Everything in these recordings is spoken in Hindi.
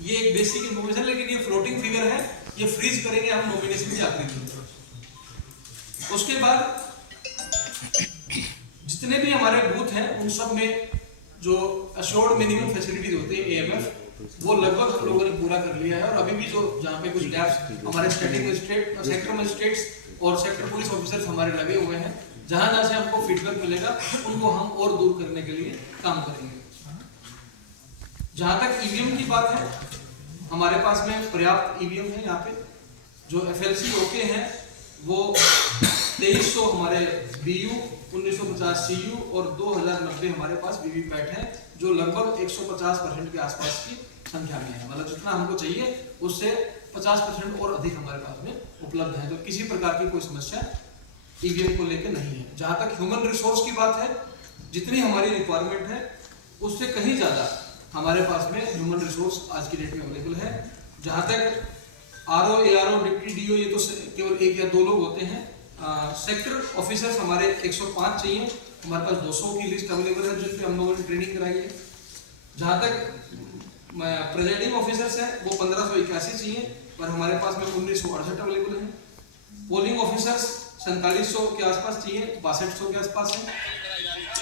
ये एक बेसिक इन्फॉर्मेशन, लेकिन ये फ्लोटिंग फिगर है, ये फ्रीज करेंगे हम नॉमिनेशन के आखिरी दिन। उसके बाद जितने भी हमारे बूथ हैं उन सब में जो अश्योर्ड मिनिमम फैसिलिटीज होते हैं AMF, वो लगभग हम लोगों ने पूरा कर लिया है। और अभी भी जो जहाँ पे कुछ गैप्स हमारे स्टैटिक मजिस्ट्रेट, सेक्टर मजिस्ट्रेट्स और सेक्टर पुलिस ऑफिसर्स हमारे लगे हुए हैं, जहाँ जहाँ से हमको फीडबैक मिलेगा उनको हम और दूर करने के लिए काम करेंगे। जहाँ तक EVM की बात है, हमारे पास में पर्याप्त EVM है। यहाँ पे जो FLC ओके हैं वो 2300 हमारे BU, 1950 CU और 2090 हमारे पास VVPAT है, जो लगभग 150% के आसपास की संख्या में है। मतलब जितना हमको चाहिए उससे 50% और अधिक हमारे पास में उपलब्ध है। तो किसी प्रकार की कोई समस्या EVM को लेकर नहीं है। जहाँ तक ह्यूमन रिसोर्स की बात है, जितनी हमारी रिक्वायरमेंट है उससे कहीं ज़्यादा हमारे पास में ह्यूमन रिसोर्स आज की डेट में अवेलेबल है। जहाँ तक RO, ARO, डिप्टी DO ये तो केवल 1 या 2 लोग होते हैं। सेक्टर ऑफिसर्स हमारे 105 चाहिए, हमारे पास 200 की लिस्ट अवेलेबल है जिन पे हम लोगों ने ट्रेनिंग कराई है। जहाँ तक प्रेजाइडिंग ऑफिसर्स हैं वो 1581 चाहिए, पर हमारे पास में 1968 अवेलेबल है। पोलिंग ऑफिसर्स 4700 के आसपास चाहिए, 6200 के आसपास है।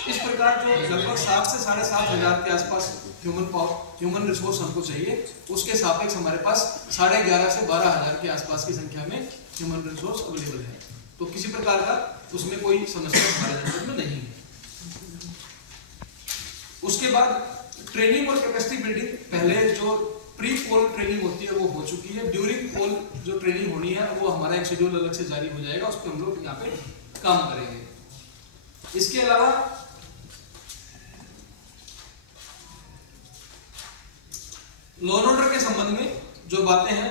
इस प्रकार जो लगभग 7 से 7,500 के आसपास ह्यूमन रिसोर्स हमको चाहिए, उसके सापेक्ष हमारे पास 11,500 से 12,000 के आसपास की संख्या में ह्यूमन रिसोर्स अवेलेबल है। तो किसी प्रकार का उसमें कोई समस्या हमारे जनपद में नहीं है। उसके बाद ट्रेनिंग और कैपेसिटी बिल्डिंग, पहले जो प्री पोल ट्रेनिंग होती है वो हो चुकी है। ड्यूरिंग पोल जो ट्रेनिंग होनी है वो हमारा एक शेड्यूल अलग से जारी हो जाएगा, उस पर हम लोग यहाँ पे काम करेंगे। इसके अलावा लॉ एंड ऑर्डर के संबंध में जो बातें हैं,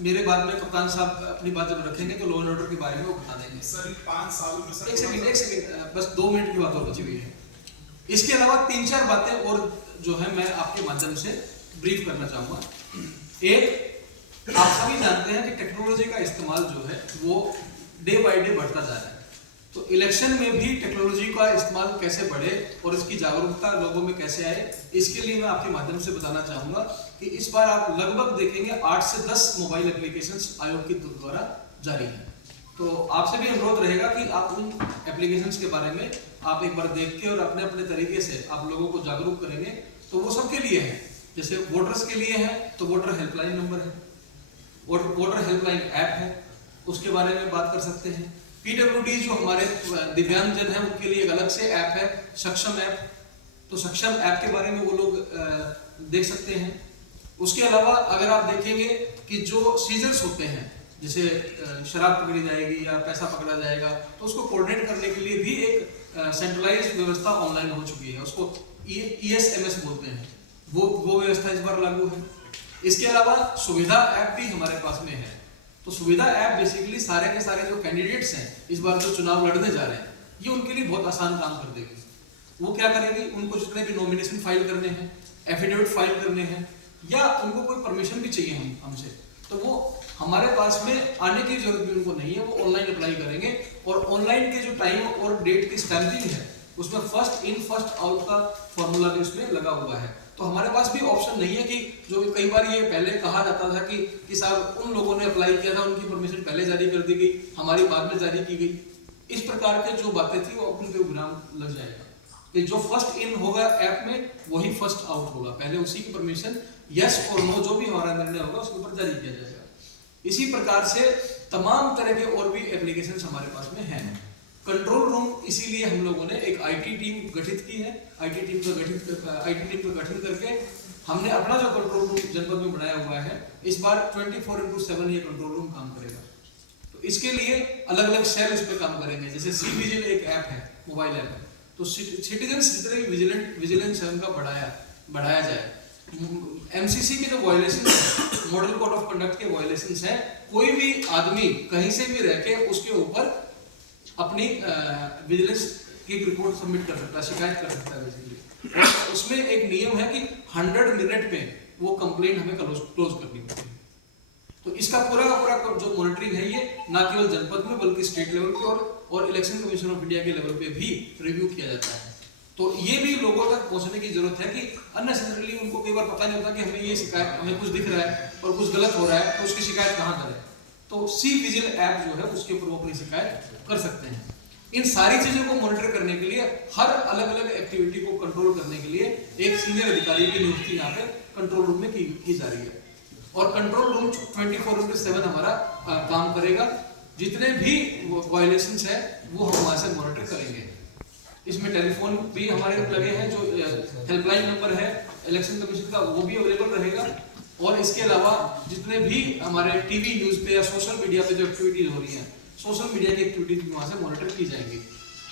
मेरे बाद में कप्तान साहब अपनी बात जब रखेंगे तो लॉ एंड ऑर्डर के बारे में वो बता देंगे। सर 5 सालों में सर एक सेकंड, बस 2 मिनट की बात और बची हुई है। इसके अलावा 3-4 बातें और जो है मैं आपके माध्यम से ब्रीफ करना चाहूँगा। एक, आप सभी जानते हैं कि टेक्नोलॉजी का इस्तेमाल जो है वो डे बाय डे बढ़ता जा रहा है। तो इलेक्शन में भी टेक्नोलॉजी का इस्तेमाल कैसे बढ़े और इसकी जागरूकता लोगों में कैसे आए, इसके लिए मैं आपके माध्यम से बताना चाहूँगा कि इस बार आप लगभग देखेंगे 8 से 10 मोबाइल एप्लीकेशंस आयोग के द्वारा जारी हैं। तो आपसे भी अनुरोध रहेगा कि आप उन एप्लीकेशंस के बारे में आप एक बार देख के और अपने अपने तरीके से आप लोगों को जागरूक करेंगे। तो वो सबके लिए है, जैसे वोटर्स के लिए है तो वोटर हेल्पलाइन नंबर है, वोटर हेल्पलाइन ऐप है, उसके बारे में बात कर सकते हैं। PWD जो हमारे दिव्यांगजन हैं उनके लिए एक अलग से ऐप है, सक्षम ऐप। तो सक्षम ऐप के बारे में वो लोग देख सकते हैं। उसके अलावा अगर आप देखेंगे कि जो सीजर्स होते हैं, जैसे शराब पकड़ी जाएगी या पैसा पकड़ा जाएगा, तो उसको कोऑर्डिनेट करने के लिए भी एक सेंट्रलाइज्ड व्यवस्था ऑनलाइन हो चुकी है, उसको ESMS बोलते हैं। वो व्यवस्था इस बार लागू है। इसके अलावा सुविधा ऐप भी हमारे पास में है। तो सुविधा ऐप बेसिकली सारे के सारे जो कैंडिडेट्स हैं इस बार जो चुनाव लड़ने जा रहे हैं, ये उनके लिए बहुत आसान काम कर देगी। वो क्या करेगी, उनको जितने भी नॉमिनेशन फाइल करने हैं, एफिडेविट फाइल करने हैं, या उनको कोई परमिशन भी चाहिए हमसे, तो वो हमारे पास में आने की जरूरत भी उनको नहीं है, वो ऑनलाइन अप्लाई करेंगे। और ऑनलाइन के जो टाइम और डेट की स्टैंपिंग है उसमें फर्स्ट इन फर्स्ट आउट का फॉर्मूला भी उसमें लगा हुआ है। तो हमारे पास भी ऑप्शन नहीं है कि जो कई बार ये पहले कहा जाता था कि साहब उन लोगों ने अप्लाई किया था, उनकी परमिशन पहले जारी कर दी गई, हमारी बाद में जारी की गई। इस प्रकार के जो बातें थी वो उन पे विराम लग जाएगा कि जो फर्स्ट इन होगा ऐप में वही फर्स्ट आउट होगा। पहले उसी की परमिशन यस और नो जो भी हमारा निर्णय होगा उसके ऊपर जारी किया जाएगा। इसी प्रकार से तमाम तरह के और भी एप्लीकेशन हमारे पास में हैं। कंट्रोल रूम, इसीलिए हम लोगों ने एक IT टीम गठित की है। IT टीम का गठन करके हमने अपना जो कंट्रोल रूम जनपद में बनाया हुआ है, इस बार 24/7 ये कंट्रोल रूम काम करेगा। तो इसके लिए अलग अलग सेल इस पे काम करेंगे। जैसे CVGIL एक ऐप है, मोबाइल ऐप है, तो सिटीजन्स जितने भी विजिलेंस है उनका बढ़ाया जाए। MCC के जो वायलेशन है, मॉडल कोड ऑफ कंडक्ट के वायलेशन है, कोई भी आदमी कहीं से भी रह के उसके ऊपर अपनी विजिलेंस की रिपोर्ट सबमिट कर सकता है, शिकायत कर सकता है बेसिकली। और उसमें एक नियम है कि 100 मिनट में वो कंप्लेंट हमें क्लोज करनी होती है। तो इसका पूरा जो मॉनिटरिंग है ये ना केवल जनपद में बल्कि स्टेट लेवल पे और इलेक्शन कमीशन ऑफ इंडिया के लेवल पे भी रिव्यू किया जाता है। तो ये भी लोगों तक पहुंचने की जरूरत है कि अननेसेसरीली उनको कई बार पता नहीं होता कि हमें ये शिकायत, हमें कुछ दिख रहा है और कुछ गलत हो रहा है तो उसकी शिकायत कहाँ करें। तो सी विजिल ऐप जो है उसके ऊपर वो अपनी शिकायत कर सकते हैं। इन सारी चीजों को मॉनिटर करने के लिए, हर अलग अलग एक्टिविटी को कंट्रोल करने के लिए एक सीनियर अधिकारी की नियुक्ति यहाँ पे कंट्रोल रूम में की जा रही है। और कंट्रोल रूम 24/7 हमारा काम करेगा। जितने भी वायलेशंस है वो हम वहां से मॉनिटर करेंगे। इसमें टेलीफोन भी हमारे लगे हैं, जो हेल्पलाइन नंबर है इलेक्शन कमीशन का वो भी अवेलेबल रहेगा। और इसके अलावा जितने भी हमारे टीवी न्यूज पे या सोशल मीडिया पे जो एक्टिविटीज हो रही हैं, सोशल मीडिया की एक्टिविटीज भी वहां से मॉनिटर की जाएंगी।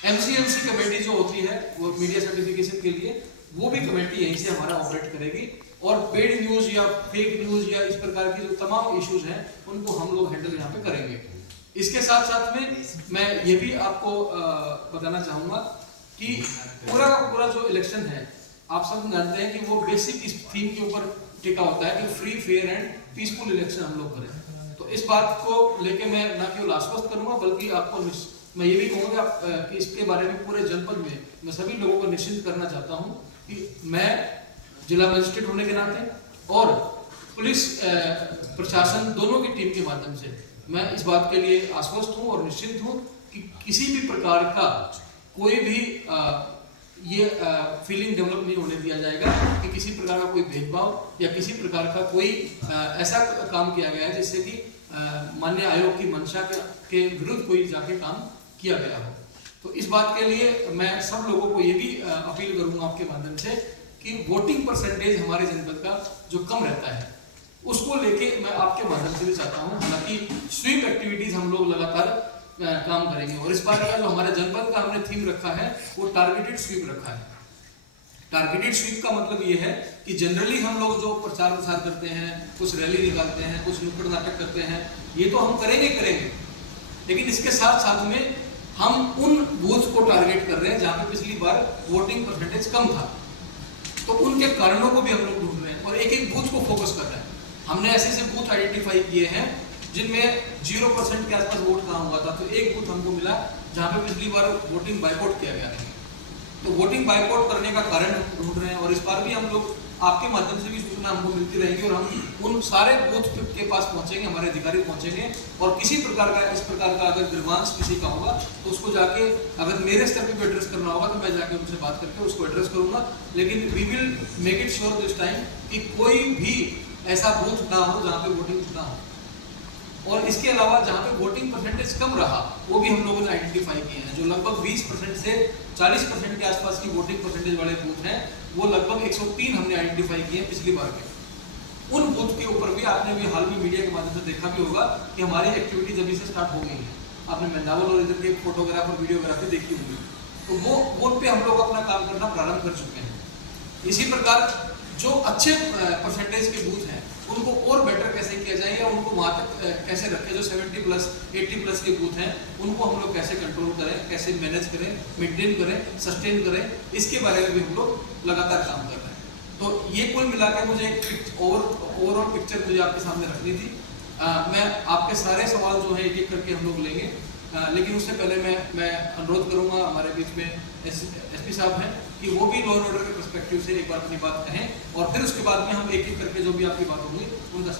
एमसीएमसी कमेटी जो होती है वो मीडिया सर्टिफिकेशन के लिए, वो भी कमेटी यहीं से हमारा ऑपरेट करेगी। और पेड न्यूज या फेक न्यूज या इस प्रकार की जो तमाम इश्यूज हैं उनको हम लोग हैंडल यहाँ पे करेंगे। इसके साथ साथ में मैं ये भी आपको बताना चाहूंगा कि पूरा का पूरा जो इलेक्शन है, आप सब जानते हैं कि वो बेसिक इस थीम के ऊपर टिका होता है कि free, fair and peaceful election हम लोग करें। तो इस बात को लेके मैं ना केवल आश्वस्त करूंगा बल्कि आपको मैं ये भी कहूँगा कि इसके बारे में पूरे जनपद में मैं सभी लोगों को निश्चित करना चाहता हूँ कि मैं जिला मजिस्ट्रेट होने के नाते और पुलिस प्रशासन दोनों की टीम के माध्यम से मैं इस बात के लिए आश्वस्त हूँ और निश्चिंत हूँ कि किसी भी प्रकार का कोई भी ये फीलिंग डेवलप नहीं होने दिया जाएगा कि किसी प्रकार का कोई भेदभाव या किसी प्रकार का कोई ऐसा काम किया गया है जिससे कि माननीय आयोग की मंशा के विरुद्ध कोई जाके काम किया गया हो। तो इस बात के लिए मैं सब लोगों को ये भी अपील करूंगा आपके माध्यम से कि वोटिंग परसेंटेज हमारे जनपद का जो कम रहता है उसको लेके मैं आपके माध्यम से भी चाहता हूँ। हालांकि स्वीप एक्टिविटीज हम लोग लगातार काम करेंगे और इस बार का जो हमारे जनपद का हमने थीम रखा है वो टारगेटेड स्वीप रखा है। टारगेटेड स्वीप का मतलब ये है कि जनरली हम लोग जो प्रचार प्रसार करते हैं, कुछ रैली निकालते हैं, कुछ नुक्कड़ नाटक करते हैं, ये तो हम करेंगे, लेकिन इसके साथ साथ में हम उन बूथ को टारगेट कर रहे हैं जहां पे पिछली बार वोटिंग परसेंटेज कम था। तो उनके कारणों को भी हम लोग ढूंढ रहे हैं और एक एक बूथ को फोकस कर रहे हैं। हमने ऐसे बूथ आइडेंटिफाई किए हैं जिनमें 0% के आसपास वोट कहाँ हुआ था। तो एक बूथ हमको मिला जहाँ पे पिछली बार वोटिंग बाइकआउट किया गया था। तो वोटिंग बाइकआउट करने का कारण हम ढूंढ रहे हैं और इस बार भी हम लोग आपके माध्यम से भी सूचना हमको मिलती रहेगी और हम उन सारे बूथ के पास पहुंचेंगे, हमारे अधिकारी पहुंचेंगे और किसी प्रकार का इस प्रकार का अगर ग्रीवांस किसी का होगा तो उसको जाके अगर मेरे स्तर पे एड्रेस करना होगा तो मैं जाके उनसे बात करके उसको एड्रेस करूंगा। लेकिन we will make it sure this time कि कोई भी ऐसा बूथ ना हो जहाँ पे वोटिंग ना हो। और इसके अलावा जहाँ पे वोटिंग परसेंटेज कम रहा वो भी हम लोगों ने आइडेंटिफाई किए हैं। जो लगभग 20% से 40% के आसपास की वोटिंग परसेंटेज वाले बूथ हैं वो लगभग 103 हमने आइडेंटिफाई किए पिछली बार के। उन बूथ के ऊपर भी आपने भी हाल में मीडिया के माध्यम से देखा भी होगा कि हमारी एक्टिविटीज अभी से स्टार्ट हो गई है। आपने मेंदावल और इधर के फोटोग्राफ और वीडियोग्राफी देखी होगी। तो वो उन पे हम लोग अपना काम करना प्रारंभ कर चुके हैं। इसी प्रकार जो अच्छे परसेंटेज के बूथ हैं उनको और बेटर कैसे किया जाए या उनको वहाँ तक कैसे रखें। जो 70+, 80+ के बूथ हैं उनको हम लोग कैसे कंट्रोल करें, कैसे मैनेज करें, मेंटेन करें, सस्टेन करें, इसके बारे में भी हम लोग लगातार काम कर रहे हैं। तो ये कुल मिलाकर मुझे एक ओवरऑल पिक्चर मुझे आपके सामने रखनी थी। मैं आपके सारे सवाल जो है एक एक करके हम लोग लेंगे, लेकिन उससे पहले मैं अनुरोध करूंगा हमारे बीच में एसपी साहब हैं कि वो भी लॉ एंड ऑर्डर के पर्सपेक्टिव से एक बार अपनी बात कहें और फिर उसके बाद में हम एक एक करके जो भी आपकी बात होगी उनका